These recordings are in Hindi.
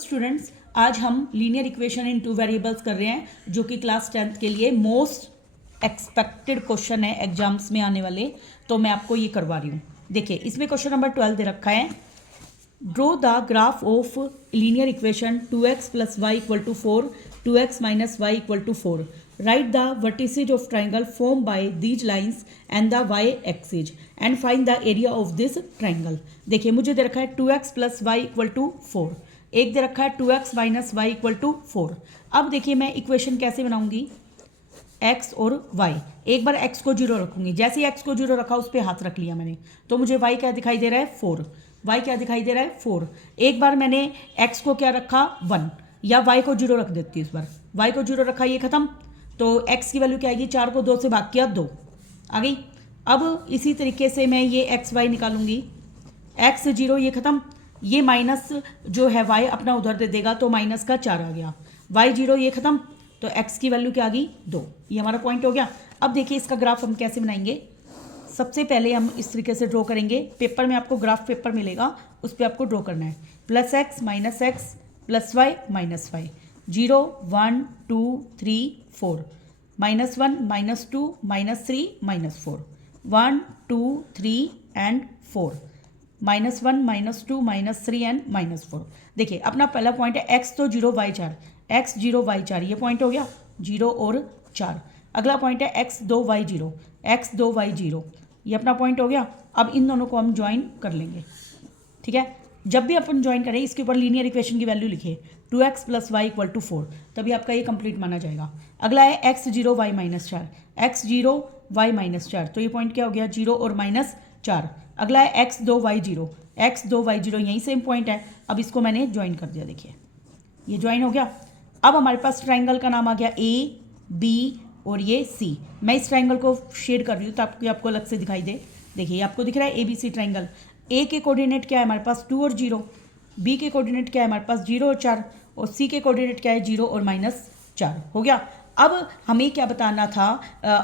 स्टूडेंट्स, आज हम linear equation in two variables कर रहे हैं जो कि क्लास 10th के लिए मोस्ट एक्सपेक्टेड क्वेश्चन है एग्जाम्स में आने वाले। तो मैं आपको ये करवा रही हूँ। देखिए, इसमें क्वेश्चन नंबर 12 दे रखा है, draw the graph of linear equation 2x plus Y equal to 4 2x minus Y equal to 4 write the vertices of triangle form by these lines and the Y axis and find the area of this triangle. देखिए, मुझे दे रखा है 2x plus Y equal to 4, एक दे रखा है 2x minus Y equal to 4। अब देखिए, मैं इक्वेशन कैसे बनाऊंगी, x और y। एक बार x को 0 रखूंगी, जैसे ही x को 0 रखा उस पर हाथ रख लिया मैंने, तो मुझे y क्या दिखाई दे रहा है 4, y क्या दिखाई दे रहा है 4। एक बार मैंने x को क्या रखा 1, या y को 0 रख देती हूँ। इस बार y को 0 रखा, ये खत्म। तो x की वैल्यू क्या आएगी, 4 को 2 से भाग किया 2 आ गई। अब इसी तरीके से मैं ये x y निकालूंगी, x 0 ये खत्म, ये माइनस जो है y अपना उधर दे देगा तो माइनस का 4 आ गया, y 0 ये खत्म, तो x की वैल्यू क्या आ गई 2। ये हमारा पॉइंट हो गया। अब देखिए, इसका ग्राफ हम कैसे बनाएंगे। सबसे पहले हम इस तरीके से ड्रॉ करेंगे। पेपर में आपको ग्राफ पेपर मिलेगा, उस पर आपको ड्रॉ करना है। Plus X minus X plus Y minus Y, 0 1 2 3 4, minus 1 minus 2 minus 3 minus 4, 1 2 3 and 4, minus 1 minus 2 minus 3 and minus 4। देखिए, अपना पहला पॉइंट है x तो 0 y 4, x 0 y 4, ये पॉइंट हो गया 0 और 4। अगला पॉइंट है x 2 y 0, x 2 y 0, ये अपना पॉइंट हो गया। अब इन दोनों को हम ज्वाइन कर लेंगे, ठीक है। जब भी अपन ज्वाइन करें, इसके ऊपर लीनियर इक्वेशन की वैल्यू लिखे 2x plus Y equal to 4, तभी आपका ये कंप्लीट माना जाएगा। अगला है x 0 y minus 4, x 0 y minus 4, तो ये पॉइंट क्या हो गया 0 और माइनस 4। अगला है x 2 y 0, x 2 y 0, यही सेम पॉइंट है। अब इसको मैंने ज्वाइन कर दिया, देखिए ये ज्वाइन हो गया। अब हमारे पास ट्राइंगल का नाम आ गया a b और ये c। मैं इस ट्राइंगल को शेड कर रही हूँ ताकि आपको अलग से दिखाई दे। देखिए, आपको दिख रहा है ABC ट्राइंगल। A के कोऑर्डिनेट क्या है हमारे पास 2 और 0, B के कोऑर्डिनेट क्या है हमारे पास 0 और 4, और C के कोऑर्डिनेट क्या है 0 और माइनस 4। हो गया। अब हमें क्या बताना था,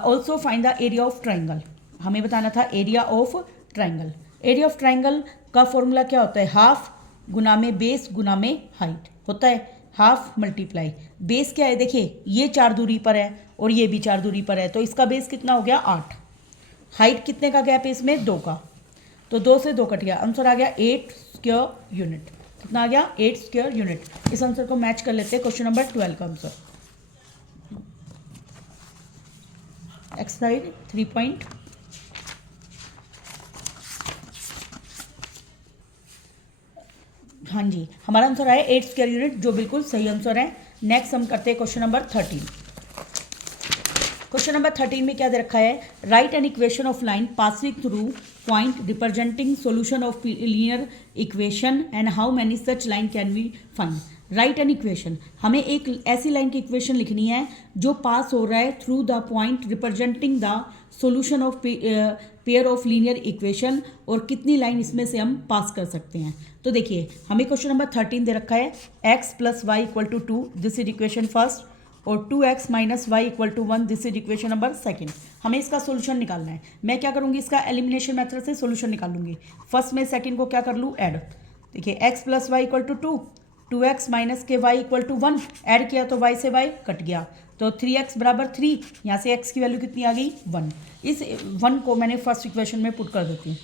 also find the area of triangle. हमें बताना था area of triangle. Area of triangle का फॉर्मूला क्या होता है, हाफ गुना में बेस गुना में हाइट होता है। हाफ मल्टीप्लाई बेस क्या है, देखिए ये 4 दूरी पर है और ये भी 4 दूरी पर है, तो इसका बेस कितना हो गया 8। हाइट कितने का गैप है इसमें 2 का, तो 2 से 2 कट गया, आंसर आ गया 8 स्क्वायर यूनिट। कितना आ गया 8 स्क्वायर यूनिट। इस आंसर को मैच कर लेते हैं क्वेश्चन नंबर 12 का आंसर। एक्सरसाइज 3 हाँ जी, हमारा आंसर आया 8 स्क्वायर यूनिट, जो बिल्कुल सही आंसर है। नेक्स्ट हम करते हैं क्वेश्चन नंबर 13। क्वेश्चन नंबर 13 में क्या दे रखा है, write an equation of line passing through point representing solution of linear equation and how many such line can we find. Write an equation, हमें एक ऐसी लाइन की इक्वेशन लिखनी है जो पास हो रहा है through the point representing the solution of pair of linear equation, और कितनी लाइन इसमें से हम पास कर सकते हैं। तो देखिए, हमें क्वेश्चन नंबर 13 दे रखा है x plus Y equal to 2, this is equation first, और 2x minus Y equal to 1, this is equation number second. हमें इसका सोल्यूशन निकालना है। मैं क्या करूँगी, इसका एलिमिनेशन मेथड से सोल्यूशन निकालूंगी। फर्स्ट में सेकंड को क्या कर लूँ, ऐड। देखिए, x plus Y equal to 2, 2x minus के y इक्वल टू 1, ऐड किया तो y से y कट गया, तो 3x बराबर 3, यहाँ से x की वैल्यू कितनी आ गई 1। इस 1 को मैंने फर्स्ट इक्वेशन में पुट कर देती हूँ।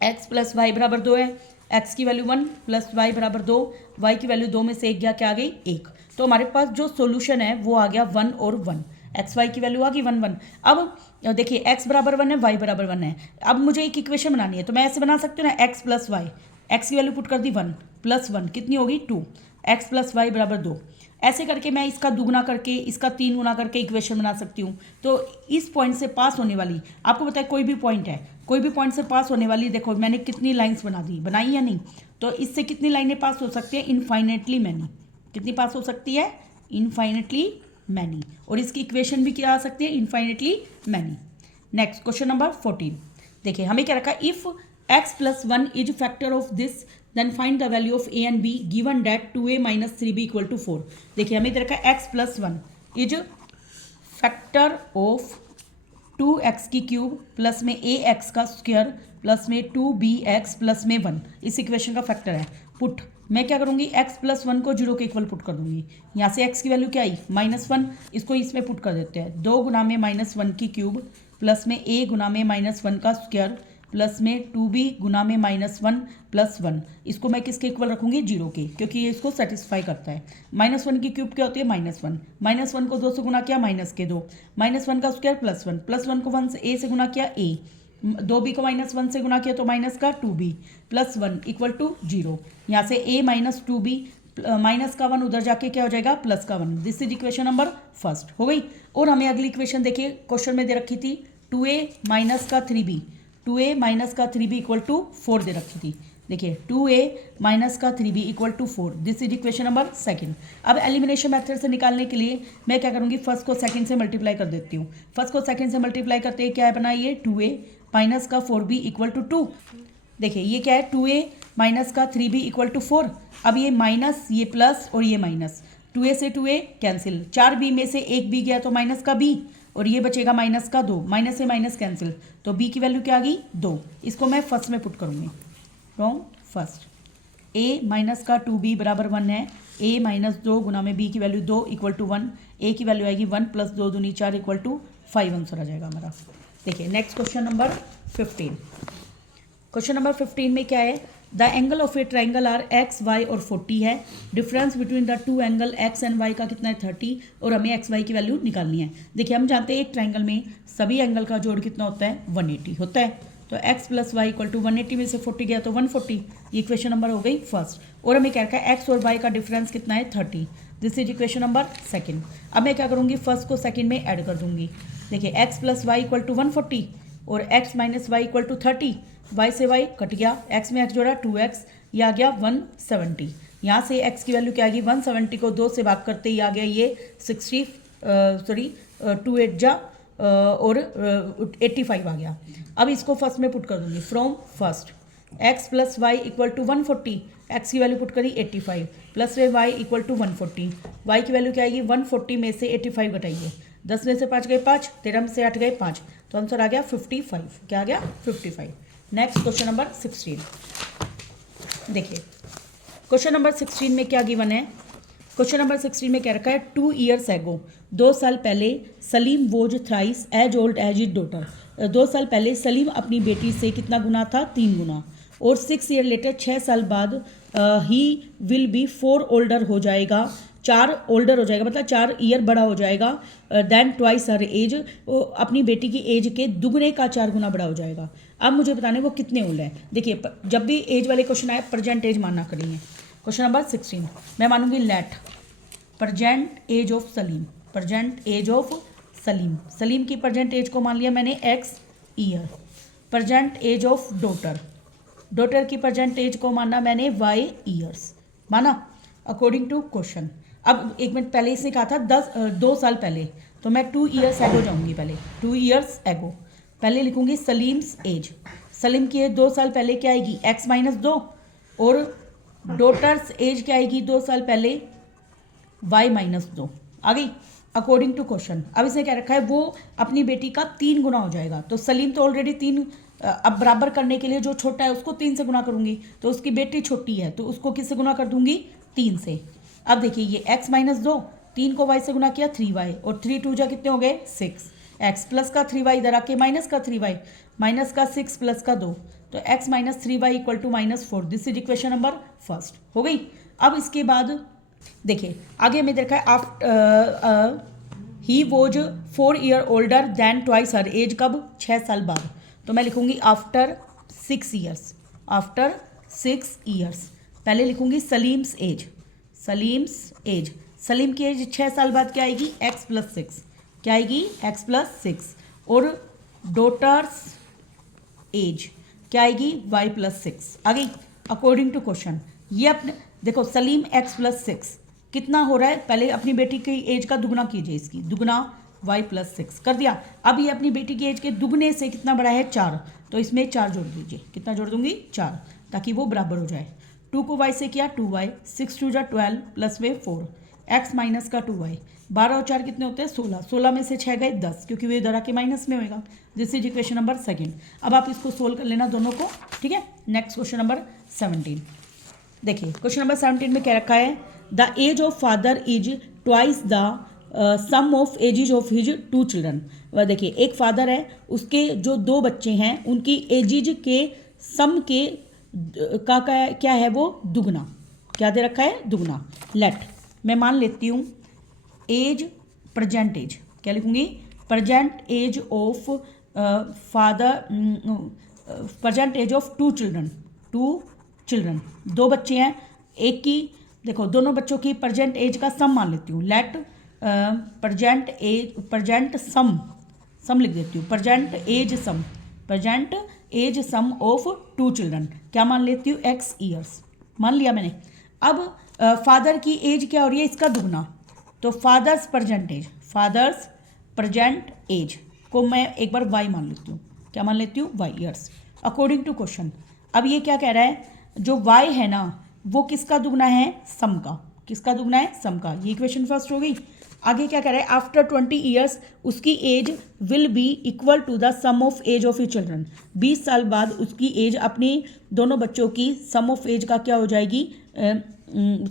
x प्लस वाई बराबर 2 है, x की वैल्यू 1 प्लस y बराबर 2, y की वैल्यू 2 में से 1 गया, क्या आ गई 1। तो हमारे पास जो सोल्यूशन है वो आ गया 1 और 1, एक्स वाई की वैल्यू आ गई 1 1। अब देखिए, x बराबर 1 है, y बराबर 1 है। अब मुझे एक इक्वेशन बनानी है, तो मैं ऐसे बना सकती हूँ ना, x प्लस वाई, x की वैल्यू पुट कर दी 1 प्लस 1 कितनी होगी 2, x प्लस वाई बराबर 2। ऐसे करके मैं इसका दुगुना करके, इसका 3 गुना करके इक्वेशन बना सकती हूँ। तो इस पॉइंट से पास होने वाली, आपको पता है कोई भी पॉइंट है, कोई भी पॉइंट से पास होने वाली, देखो मैंने कितनी लाइंस बना दी, बनाई या नहीं। तो इससे कितनी लाइनें पास हो सकती है, इनफाइनेटली मैनी। कितनी पास हो सकती है, इनफाइनेटली मैनी। और इसकी इक्वेशन भी क्या आ सकती है, infinitely many. Next question number 14। देखिए, हमें क्या रखा, if x plus 1 is factor of this then find the value of a and b given that 2a minus 3b equal to 4। देखिए, हमें दे रखा है x plus 1 is factor of 2x की क्यूब प्लस में ax का स्क्वायर प्लस में 2bx प्लस में 1 इस इक्वेशन का फैक्टर है। पुट मैं क्या करूँगी, x प्लस 1 को 0 के इक्वल पुट कर दूंगी। यहाँ से x की वैल्यू क्या आई -1, इसको इसमें पुट कर देते हैं। 2 गुना में -1 की क्यूब प्लस में a गुना में -1 का स्क्वायर प्लस में 2b गुना में -1 प्लस 1, इसको मैं किसके इक्वल रखूंगी 0 के, क्योंकि ये इसको सेटिस्फाई करता है। -1 की क्यूब क्या होती है -1, -1 को 2 से गुना किया माइनस के 2, -1 का स्क्वायर प्लस 1 को 1 से a से गुना किया a, 2b को -1 से गुना किया तो माइनस का 2b प्लस 1 इक्वल टू 0। यहाँ से a माइनस 2b माइनस का 1 उधर जाके क्या हो जाएगा प्लस का 1। This is equation number first हो गई। और हमें अगली इक्वेशन देखिए, क्वेश्चन में दे रखी थी 2a माइनस का 3b, 2a माइनस का 3b इक्वल टू 4 दे रखी थी। देखिए 2a माइनस का 3b equal to 4, this is equation number second. अब एलिमिनेशन मेथड से निकालने के लिए मैं क्या करूँगी, फर्स्ट को सेकंड से मल्टीप्लाई कर देती हूँ। फर्स्ट को सेकंड से मल्टीप्लाई करते हैं क्या बना ये 2a माइनस का 4b इक्वल टू 2। देखिए ये क्या है 2a माइनस का 3b इक्वल टू 4। अब ये माइनस, ये प्लस और ये माइनस, 2a से 2a कैंसिल, 4b में से एक b गया तो माइनस का b और ये बचेगा माइनस का 2, माइनस से माइनस कैंसिल, तो b की वैल्यू क्या आ गई 2। इसको मैं फर्स्ट में पुट करूँगी। फ्रॉम फर्स्ट a माइनस का 2b बराबर 1 है, a माइनस 2 गुना में b की वैल्यू 2 इक्वल टू 1, a की वैल्यू आएगी 1 प्लस 2 दूनी 4 इक्वल टू 5 आंसर आ जाएगा हमारा। देखिए next question number 15। Question number 15 में क्या है, the angle of a triangle are X Y और 40 है। Difference between the two angle X and Y का कितना है 30 और हमें एक्स वाई की वैल्यू निकालनी है। देखिए हम जानते हैं एक ट्राइंगल में सभी एंगल का जोड़ कितना होता है 180 होता है, तो x plus Y equal to 180 में से 40 गया तो 140, ये इक्वेशन नंबर हो गई फर्स्ट। और हमें क्या रखा है x और y का डिफरेंस कितना है 30, this is equation number second. अब मैं क्या करूँगी, फर्स्ट को सेकंड में ऐड कर दूंगी। देखिए x plus Y equal to 140 और x minus Y equal to 30, y से y कट गया, x में x जोड़ा 2x, ये आ गया 170। यहाँ से x की वैल्यू क्या आ गई 170 को 2 से भाग करते ही आ गया ये 2 8 जा और 85 आ गया। अब इसको फर्स्ट में पुट कर दूंगी। From first x plus Y equal to 140, x की वैल्यू पुट करी 85 plus Y equal to 140, y की वैल्यू क्या आएगी 140 में से 85 घटाइए, 10 में से 5 गए 5, 13 में से 8 गए 5, तो आंसर आ गया 55। क्या आ गया 55। Next question number 16। देखिए क्वेश्चन नंबर 16 में क्या गिवन है, क्वेश्चन नंबर 16 में क्या रखा है 2 ईयर्स एगो, 2 साल पहले Salim was thrice as old as his daughter. 2 साल पहले सलीम अपनी बेटी से कितना गुना था 3 गुना, और 6 ईयर लेटर 6 साल बाद ही विल बी 4 ओल्डर हो जाएगा, 4 ओल्डर हो जाएगा मतलब 4 ईयर बड़ा हो जाएगा, देन ट्वाइस हर एज, अपनी बेटी की एज के दुगने का 4 गुना बड़ा हो जाएगा। अब मुझे बताने वो कितने ओल्ड है। देखिए जब भी एज वाले क्वेश्चन आए प्रेजेंट एज मानना करेंगे। क्वेश्चन नंबर 16 मैं मानूंगी let present age of Salim, present age of Salim, Salim की प्रेजेंट एज को मान लिया मैंने x year. Present age of daughter, daughter की प्रेजेंट एज को माना मैंने y ईयर्स, माना अकॉर्डिंग टू क्वेश्चन। अब एक मिनट पहले इसने कहा था 2 साल पहले, तो मैं 2 ईयर्स एगो जाऊंगी पहले, 2 ईयर्स एगो पहले लिखूंगी सलीम्स एज, सलीम की एज 2 साल पहले क्या आएगी x माइनस 2, और डॉटर्स एज क्या आएगी 2 साल पहले y माइनस 2 आ गई अकॉर्डिंग टू क्वेश्चन। अब इसने क्या रखा है वो अपनी बेटी का 3 गुना हो जाएगा, तो सलीम तो ऑलरेडी 3, अब बराबर करने के लिए जो छोटा है उसको 3 से गुना करूंगी, तो उसकी बेटी छोटी है तो उसको किससे गुना कर दूंगी 3 से। अब देखिए ये x माइनस 2, 3 को y से गुना किया 3y, और 3 2 जा कितने हो गए 6, x प्लस का 3y इधर आके माइनस का 3y, माइनस का 6 प्लस का 2, तो x minus 3y equal to -4, this is equation number first हो गई। अब इसके बाद देखिए आगे में देखा है after he was 4 year older than twice her age, कब 6 साल बाद, तो मैं लिखूंगी आफ्टर 6 ईयर्स, आफ्टर 6 ईयर्स पहले लिखूंगी सलीम्स एज, सलीम्स एज, सलीम की एज 6 साल बाद क्या आएगी x प्लस 6, क्या आएगी x प्लस 6, और डॉटर्स एज क्या आएगी y प्लस 6 आ गई अकॉर्डिंग टू क्वेश्चन। ये अपने देखो सलीम x प्लस 6 कितना हो रहा है, पहले अपनी बेटी की एज का दुगना कीजिए, इसकी दुगना y प्लस 6 कर दिया। अब ये अपनी बेटी की एज के दुगने से कितना बड़ा है 4, तो इसमें 4 जोड़ दीजिए, कितना जोड़ दूंगी 4, ताकि वो बराबर हो जाए। 2 को y से किया 2y, 6 2 जा 12 प्लस में 4, एक्स माइनस का 2y, 12 और 4 कितने होते हैं 16, 16 में से 6 गए 10, क्योंकि वे इधर आके माइनस में होएगा। This is equation number second. अब आप इसको सोल्व कर लेना दोनों को, ठीक है। Next question number 17। देखिए क्वेश्चन नंबर 17 में क्या रखा है, the age of father is twice the sum of ages of his 2 children. वह देखिए एक फादर है, उसके जो 2 बच्चे हैं उनकी एजेज के सम के का क्या है वो दुगना, क्या दे रखा है दुगना। लेट मैं मान लेती हूँ एज प्रेजेंट एज, क्या लिखूंगी present age of father, present age of 2 children, 2 children 2 बच्चे हैं, एक की देखो दोनों बच्चों की प्रेजेंट एज का सम मान लेती हूँ। Let present age, present sum लिख देती हूँ, present age sum, present age sum of 2 children, क्या मान लेती हूँ x ईयर्स, मान लिया मैंने। अब फादर की एज क्या हो रही है इसका दुगना, तो फादर्स प्रेजेंट एज को मैं एक बार y मान लेती हूँ, क्या मान लेती हूँ y years according to question. अब ये क्या कह रहा है, जो y है ना वो किसका दुगना है सम का, किसका दुगना है सम का, ये इक्वेशन फर्स्ट हो गई। आगे क्या कह रहा है, आफ्टर 20 ईयर्स उसकी age will be equal to the sum of age of he children, 20 साल बाद उसकी एज अपनी दोनों बच्चों की सम ऑफ एज का क्या हो जाएगी,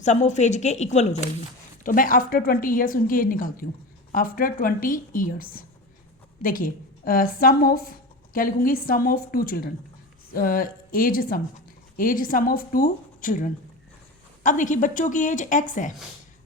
सम ऑफ एज के इक्वल हो जाएगी। तो मैं आफ्टर 20 ईयर्स उनकी एज निकालती हूँ, आफ्टर 20 ईयर्स देखिए सम ऑफ क्या लिखूंगी sum of 2 children, age sum of 2 children. अब देखिए बच्चों की एज x है,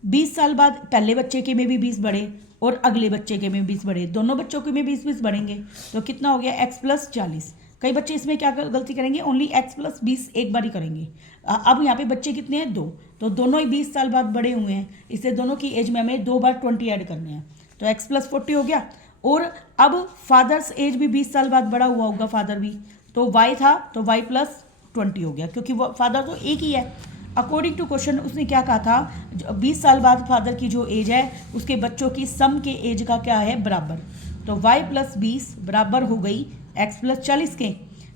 20 साल बाद पहले बच्चे के में भी 20 बढ़े और अगले बच्चे के में 20 बढ़े, दोनों बच्चों के में 20 बढ़ेंगे, तो कितना हो गया x प्लस 40। कई बच्चे इसमें क्या गलती करेंगे, ओनली x प्लस 20 एक बार ही करेंगे। अब यहाँ पे बच्चे कितने हैं 2, तो दोनों ही 20 साल बाद बड़े हुए हैं, इससे दोनों की एज में हमें 2 बार 20 ऐड करने हैं, तो x प्लस 40 हो गया। और अब फादर्स एज भी 20 साल बाद बड़ा हुआ होगा फादर भी, तो y था तो y प्लस 20 हो गया, क्योंकि वो फादर तो एक ही है। अकॉर्डिंग टू क्वेश्चन उसने क्या कहा था, 20 साल बाद फादर की जो एज है उसके बच्चों की सम के एज का क्या है बराबर, तो y प्लस 20 बराबर हो गई x प्लस 40 के,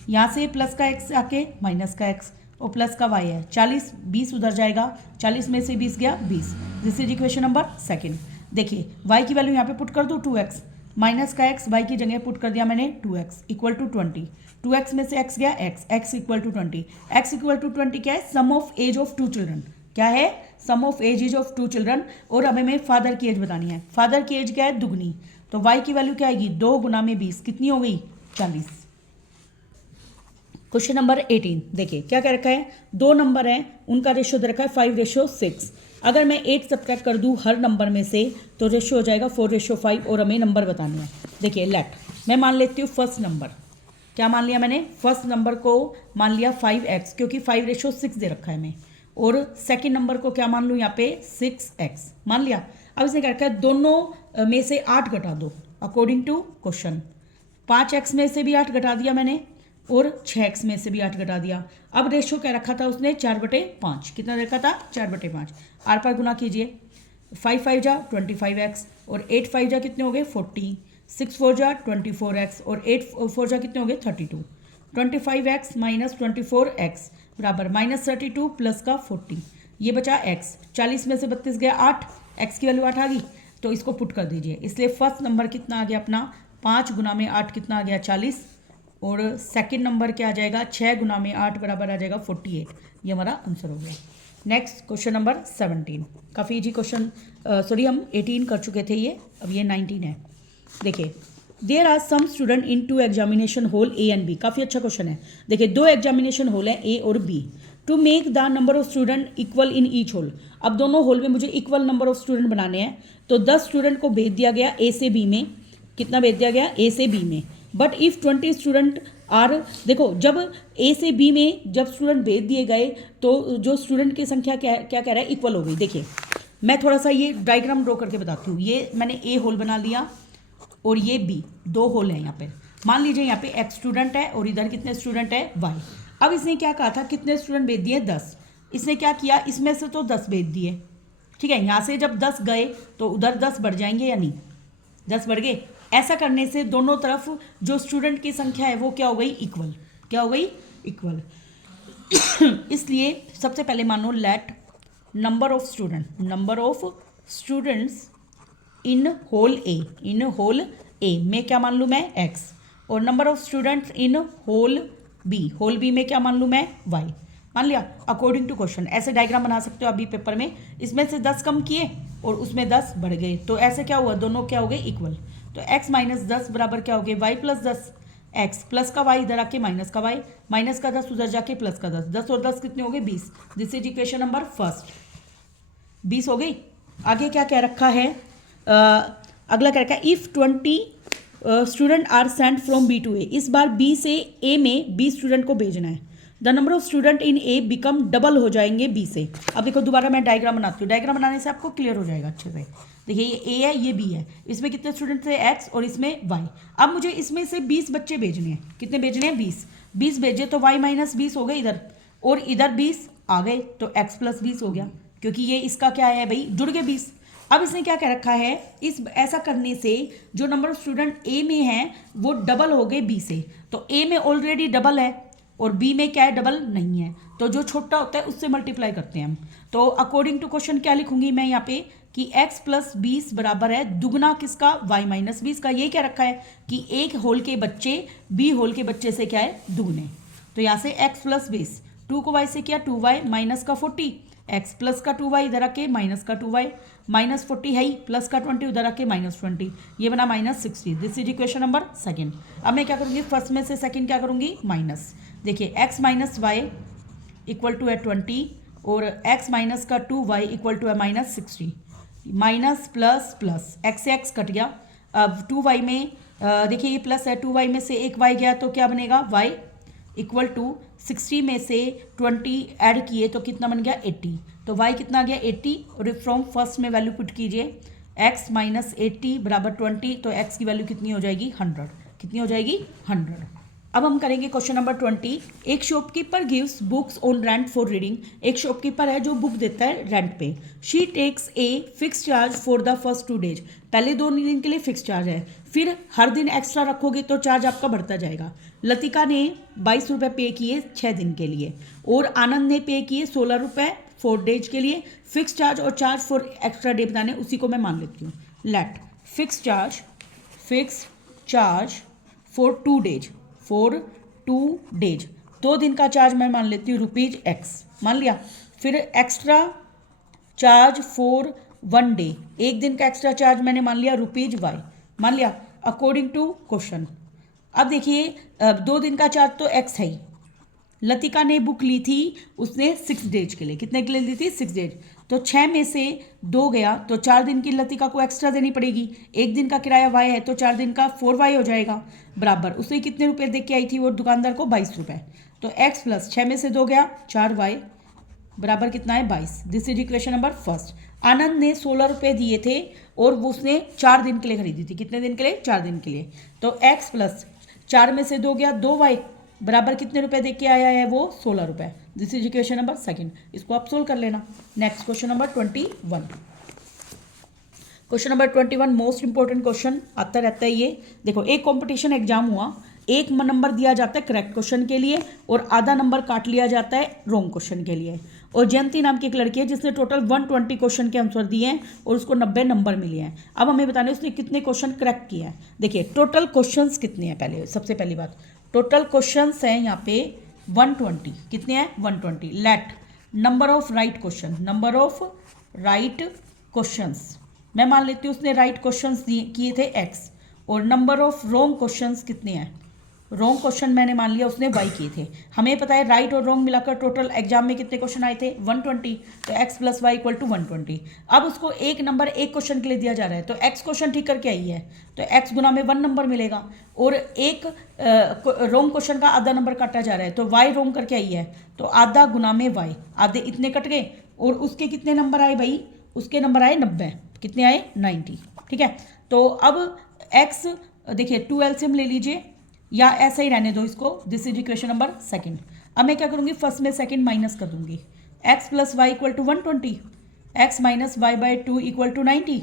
यहाँ से प्लस का x आके माइनस का x और प्लस का y है 40, 20 उधर जाएगा, 40 में से 20 गया 20। This is equation number second. देखिए y की वैल्यू यहाँ पे पुट कर दो 2x, माइनस का x y की जगह पुट कर दिया मैंने 2x इक्वल टू 20, 2x में से x गया x equal to 20, x equal to 20 क्या है sum of age of 2 children, क्या है sum of age of 2 children. और अब हमें फादर की एज बतानी है, फादर की एज क्या है दुगनी, तो y की वैल्यू क्या आएगी 2 गुना में 20 कितनी हो गई 40। क्वेश्चन नंबर 18 देखिए क्या कह रखा है, 2 नंबर हैं उनका रेशियो दे रखा है 5:6। अगर मैं 8 सब्ट्रैक्ट कर दूँ हर नंबर में से तो रेशियो हो जाएगा 4:5 और हमें नंबर बताने हैं। देखिए लेट मैं मान लेती हूँ फर्स्ट नंबर, क्या मान लिया मैंने फर्स्ट नंबर को मान लिया 5x, क्योंकि 5:6 दे रखा है हमें, और सेकंड नंबर को क्या मान लूँ यहाँ पे 6x मान लिया। अब इसने क्या रखा है दोनों में से 8 घटा दो अकॉर्डिंग टू क्वेश्चन, 5x में से भी 8 घटा दिया मैंने और 6x में से भी 8 घटा दिया। अब रेशियो क्या रखा था उसने 4/5, कितना रखा था 4/5, आर पर गुना कीजिए, 5 जा 25x और 8 5 जा कितने हो गए 40, 6 4 जा 24x और 8 4 जा कितने हो गए 32, 25x माइनस 24x बराबर माइनस 32 प्लस का 40, ये बचा x, 40 में से 32 गया 8, x की वैल्यू 8 आ गई, तो इसको पुट कर दीजिए। इसलिए फर्स्ट नंबर कितना आ गया अपना 5 गुना में 8 कितना आ गया 40, और सेकंड नंबर क्या आ जाएगा 6 गुना में 8 बराबर आ जाएगा 48, ये हमारा आंसर हो गया। नेक्स्ट क्वेश्चन नंबर 17, काफ़ी इजी क्वेश्चन, सॉरी हम 18 कर चुके थे ये, अब ये 19 है। देखिए there are some student in 2 examination hall A and B, काफ़ी अच्छा क्वेश्चन है। देखिए 2 एग्जामिनेशन होल है ए और B, to make the number of student equal in each hall. अब दोनों होल में मुझे इक्वल नंबर ऑफ स्टूडेंट बनाने हैं, तो 10 स्टूडेंट को भेज दिया गया ए से बी में, कितना भेज दिया गया ए से बी में, बट इफ़ 20 स्टूडेंट आर, देखो जब ए से बी में जब स्टूडेंट भेज दिए गए तो जो स्टूडेंट की संख्या क्या कह रहा है इक्वल हो गई। देखिए मैं थोड़ा सा ये डायग्राम ड्रॉ करके बताती हूँ, ये मैंने ए होल बना लिया और ये बी, 2 होल हैं यहाँ पे। मान लीजिए यहाँ पे x स्टूडेंट है और इधर कितने स्टूडेंट है y। अब इसने क्या कहा था कितने स्टूडेंट भेज दिए 10, इसने क्या किया इसमें से तो 10 भेज दिए, ठीक है, यहाँ से जब 10 गए तो उधर 10 बढ़ जाएंगे या नहीं, 10 बढ़ गए। ऐसा करने से दोनों तरफ जो स्टूडेंट की संख्या है वो क्या हो गई इक्वल, क्या हो गई इक्वल। इसलिए सबसे पहले मानो let number of students in hall A में क्या मान लूँ मैं x, और number of students in hall B में क्या मान लूँ मैं y। मान लिया अकॉर्डिंग टू क्वेश्चन। ऐसे डायग्राम बना सकते हो अभी पेपर में, इसमें से 10 कम किए और उसमें 10 बढ़ गए, तो ऐसे क्या हुआ, दोनों क्या हो गए इक्वल। तो x माइनस 10 बराबर क्या हो गया y प्लस 10, x प्लस का y इधर आके माइनस का y, माइनस का 10 उधर जाके प्लस का 10, 10 और 10 कितने हो गए 20। This is equation number first, 20 हो गई। आगे क्या कह रखा है, अगला कह रखा है if 20 student are sent from B to A, इस बार बी से ए में 20 स्टूडेंट को भेजना है। The number of student in A become double हो जाएंगे बी से। अब देखो दोबारा मैं डायग्राम बनाती हूँ, डायग्राम बनाने से आपको क्लियर हो जाएगा अच्छे से। देखिए ये ए है, ये बी है, इसमें कितने स्टूडेंट थे एक्स और इसमें वाई। अब मुझे इसमें से 20 बच्चे भेजने हैं, कितने भेजने हैं 20, 20 भेजे तो वाई माइनस 20 हो गए इधर, और इधर 20 आ गए तो एक्स प्लस 20 हो गया, क्योंकि ये इसका क्या है भाई जुड़ गए 20। अब इसने क्या कह रखा है, इस ऐसा करने से जो नंबर ऑफ स्टूडेंट ए में हैं वो डबल हो गए बी से, तो ए में ऑलरेडी डबल है और बी में क्या है डबल नहीं है, तो जो छोटा होता है उससे मल्टीप्लाई करते हैं हम। तो अकॉर्डिंग टू क्वेश्चन क्या लिखूंगी मैं यहाँ पे कि x प्लस 20 बराबर है दुगना किसका, y माइनस 20 का। ये क्या रखा है कि एक होल के बच्चे बी होल के बच्चे से क्या है दुगने, तो यहाँ से x प्लस 20, 2 को y से किया 2y माइनस का 40, x प्लस का 2y इधर आके माइनस का 2y, माइनस 40 है ही, प्लस का 20 उधर आके माइनस 20, ये बना minus 60। This is equation number second. अब मैं क्या करूँगी, फर्स्ट में से सेकंड क्या करूँगी माइनस। देखिए x minus Y equal to है 20 और x माइनस का 2y इक्वल टू है minus 60, minus plus plus x से x कट गया। अब 2y में देखिए ये प्लस है, 2y में से एक y गया तो क्या बनेगा y इक्वल टू 60 में से 20 ऐड किए तो कितना बन गया 80, तो y कितना आ गया 80, और फ्रॉम फर्स्ट में वैल्यू पुट कीजिए x माइनस 80 बराबर 20, तो x की वैल्यू कितनी हो जाएगी 100, कितनी हो जाएगी 100। अब हम करेंगे क्वेश्चन नंबर 20। एक shopkeeper gives books on rent for reading, एक शॉपकीपर है जो बुक देता है रेंट पे। She takes a fix charge for the first 2 days, पहले 2 दिन के लिए फिक्स चार्ज है, फिर हर दिन एक्स्ट्रा रखोगे तो चार्ज आपका बढ़ता जाएगा। लतिका ने 22 रुपये पे किए 6 दिन के लिए और आनंद ने पे किए 16 रुपये 4 डेज के लिए। फिक्स चार्ज और चार्ज फॉर एक्स्ट्रा डे बताने, उसी को मैं मान लेती हूँ। Let fix charge for 2 days, for 2 days 2 दिन का चार्ज मैं मान लेती हूँ रुपीज x, मान लिया। फिर एक्स्ट्रा चार्ज फॉर 1 डे, 1 दिन का एक्स्ट्रा चार्ज मैंने मान लिया रुपीज y, मान लिया अकॉर्डिंग टू क्वेश्चन। अब देखिए 2 दिन का चार्ज तो x है ही। लतिका ने बुक ली थी उसने 6 डेज के लिए, कितने के लिए ली थी 6 डेज, तो 6 में से 2 गया तो 4 दिन की लतिका को एक्स्ट्रा देनी पड़ेगी। 1 दिन का किराया y है तो 4 दिन का 4y हो जाएगा, बराबर उसे कितने रुपए दे के आई थी वो दुकानदार को 22 रुपये, तो x प्लस 6 में से 2 गया 4y बराबर कितना है 22। This is equation number first. Anand ने 16 रुपये दिए थे और वो उसने 4 दिन के लिए खरीदी थी, कितने दिन के लिए 4 दिन के लिए, तो x प्लस 4 में से 2 गया 2y बराबर कितने रुपए दे के आया है वो 16 रुपये। This is equation number second, इसको आप सोल्व कर लेना। Next question number 21। Question number 21 most important question आता रहता है ये। देखो एक कंपटीशन एग्जाम हुआ, 1 नंबर दिया जाता है करेक्ट क्वेश्चन के लिए और आधा नंबर काट लिया जाता है रॉन्ग क्वेश्चन के लिए। और जयंती नाम की एक लड़की है जिसने टोटल 120 क्वेश्चन के आंसर दिए हैं और उसको 90 नंबर मिले हैं। अब हमें बताने उसने कितने क्वेश्चन करेक्ट किया है। देखिए टोटल क्वेश्चंस कितने हैं, पहले सबसे पहली बात टोटल क्वेश्चंस हैं यहाँ पे 120, कितने हैं 120। Late number of right question, number of right questions मैं मान लेती हूँ उसने राइट क्वेश्चंस किए थे x, और नंबर ऑफ रॉन्ग क्वेश्चंस कितने हैं, रॉन्ग क्वेश्चन मैंने मान लिया उसने y किए थे। हमें पता है राइट और रॉन्ग मिलाकर टोटल एग्जाम में कितने क्वेश्चन आए थे 120, तो x plus Y equal to 120। अब उसको एक नंबर एक क्वेश्चन के लिए दिया जा रहा है तो x क्वेश्चन ठीक करके आई है तो x गुना में 1 नंबर मिलेगा, और एक रॉन्ग क्वेश्चन का आधा नंबर काटा जा रहा है तो y रॉन्ग करके आई है तो आधा गुना में y, आधे इतने कट गए और उसके कितने नंबर आए भाई, उसके नंबर आए 90, कितने आए 90, ठीक है। तो अब x देखिए 2 एलसीएम ले लीजिए या ऐसा ही रहने दो इसको। This is equation number second. अब मैं क्या करूँगी फर्स्ट में सेकंड माइनस कर दूंगी, x plus Y equal to 120, x minus Y by 2 equal to 90,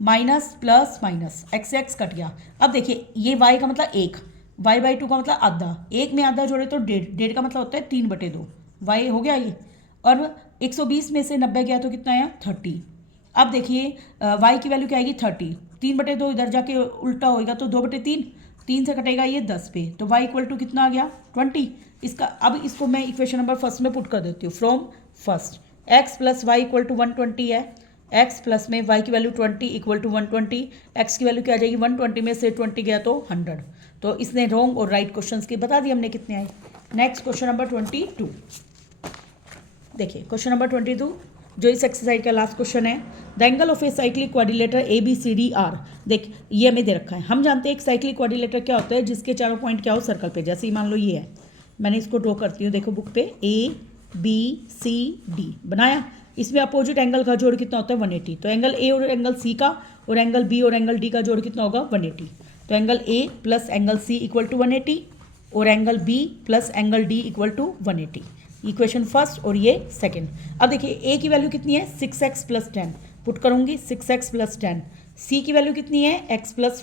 minus plus minus x से x कट गया। अब देखिए ये y का मतलब 1, y बाई 2 का मतलब आधा, 1 में आधा जोड़े तो 1.5 का मतलब होता है 3/2, y हो गया ये। और 120 में से 90 गया तो कितना आया 30, अब देखिए y की वैल्यू क्या आएगी 30, 3/2 इधर जाके उल्टा होएगा तो 2/3, 3 से कटेगा ये 10 पे, तो y इक्वल टू कितना आ गया 20। इसका अब इसको मैं इक्वेशन नंबर फर्स्ट में पुट कर देती हूँ। From first x plus Y equal to 120 है, x प्लस में y की वैल्यू 20 इक्वल टू 120, x की वैल्यू क्या आ जाएगी 120 में से 20 गया तो 100। तो इसने रॉन्ग और राइट क्वेश्चंस की बता दी हमने कितने आए। नेक्स्ट क्वेश्चन नंबर 22, देखिए क्वेश्चन नंबर 22 जो इस एक्सरसाइज का लास्ट क्वेश्चन है। The angle of a cyclic quadrilateral A B C D are, देख ये हमें दे रखा है। हम जानते हैं एक साइक्लिक क्वाड्रिलेटर क्या होता है, जिसके चारों पॉइंट क्या हो सर्कल पे, जैसे ही मान लो ये है, मैंने इसको ड्रॉ करती हूँ, देखो बुक पे ए बी सी डी बनाया। इसमें अपोजिट एंगल का जोड़ कितना होता है 180, तो एंगल ए और एंगल सी का और एंगल बी और एंगल डी का जोड़ कितना होगा 180। तो angle A plus angle C equal to 180 और angle B plus angle D equal to 180। Equation first और ये सेकंड। अब देखिए ए की वैल्यू कितनी है 6x प्लस 10, पुट करूंगी 6x प्लस 10। सी की वैल्यू कितनी है x plus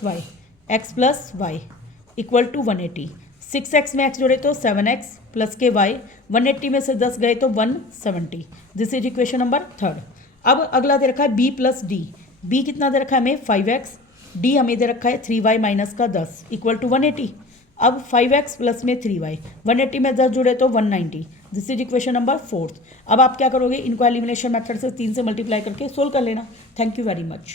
Y equal to 180। 6x में x जोड़े तो 7x प्लस के y, 180 में से 10 गए तो 170। This is equation number third. अब अगला दे रखा है b प्लस डी, b कितना दे रखा है हमें 5x, d हमें दे रखा है 3y माइनस का 10 इक्वल टू 180। अब 5x प्लस में 3y, 180 में 10 जुड़े तो 190। This is equation number fourth. अब आप क्या करोगे, इनको एलिमिनेशन मेथड से 3 से मल्टीप्लाई करके सोल्व कर लेना। Thank you very much.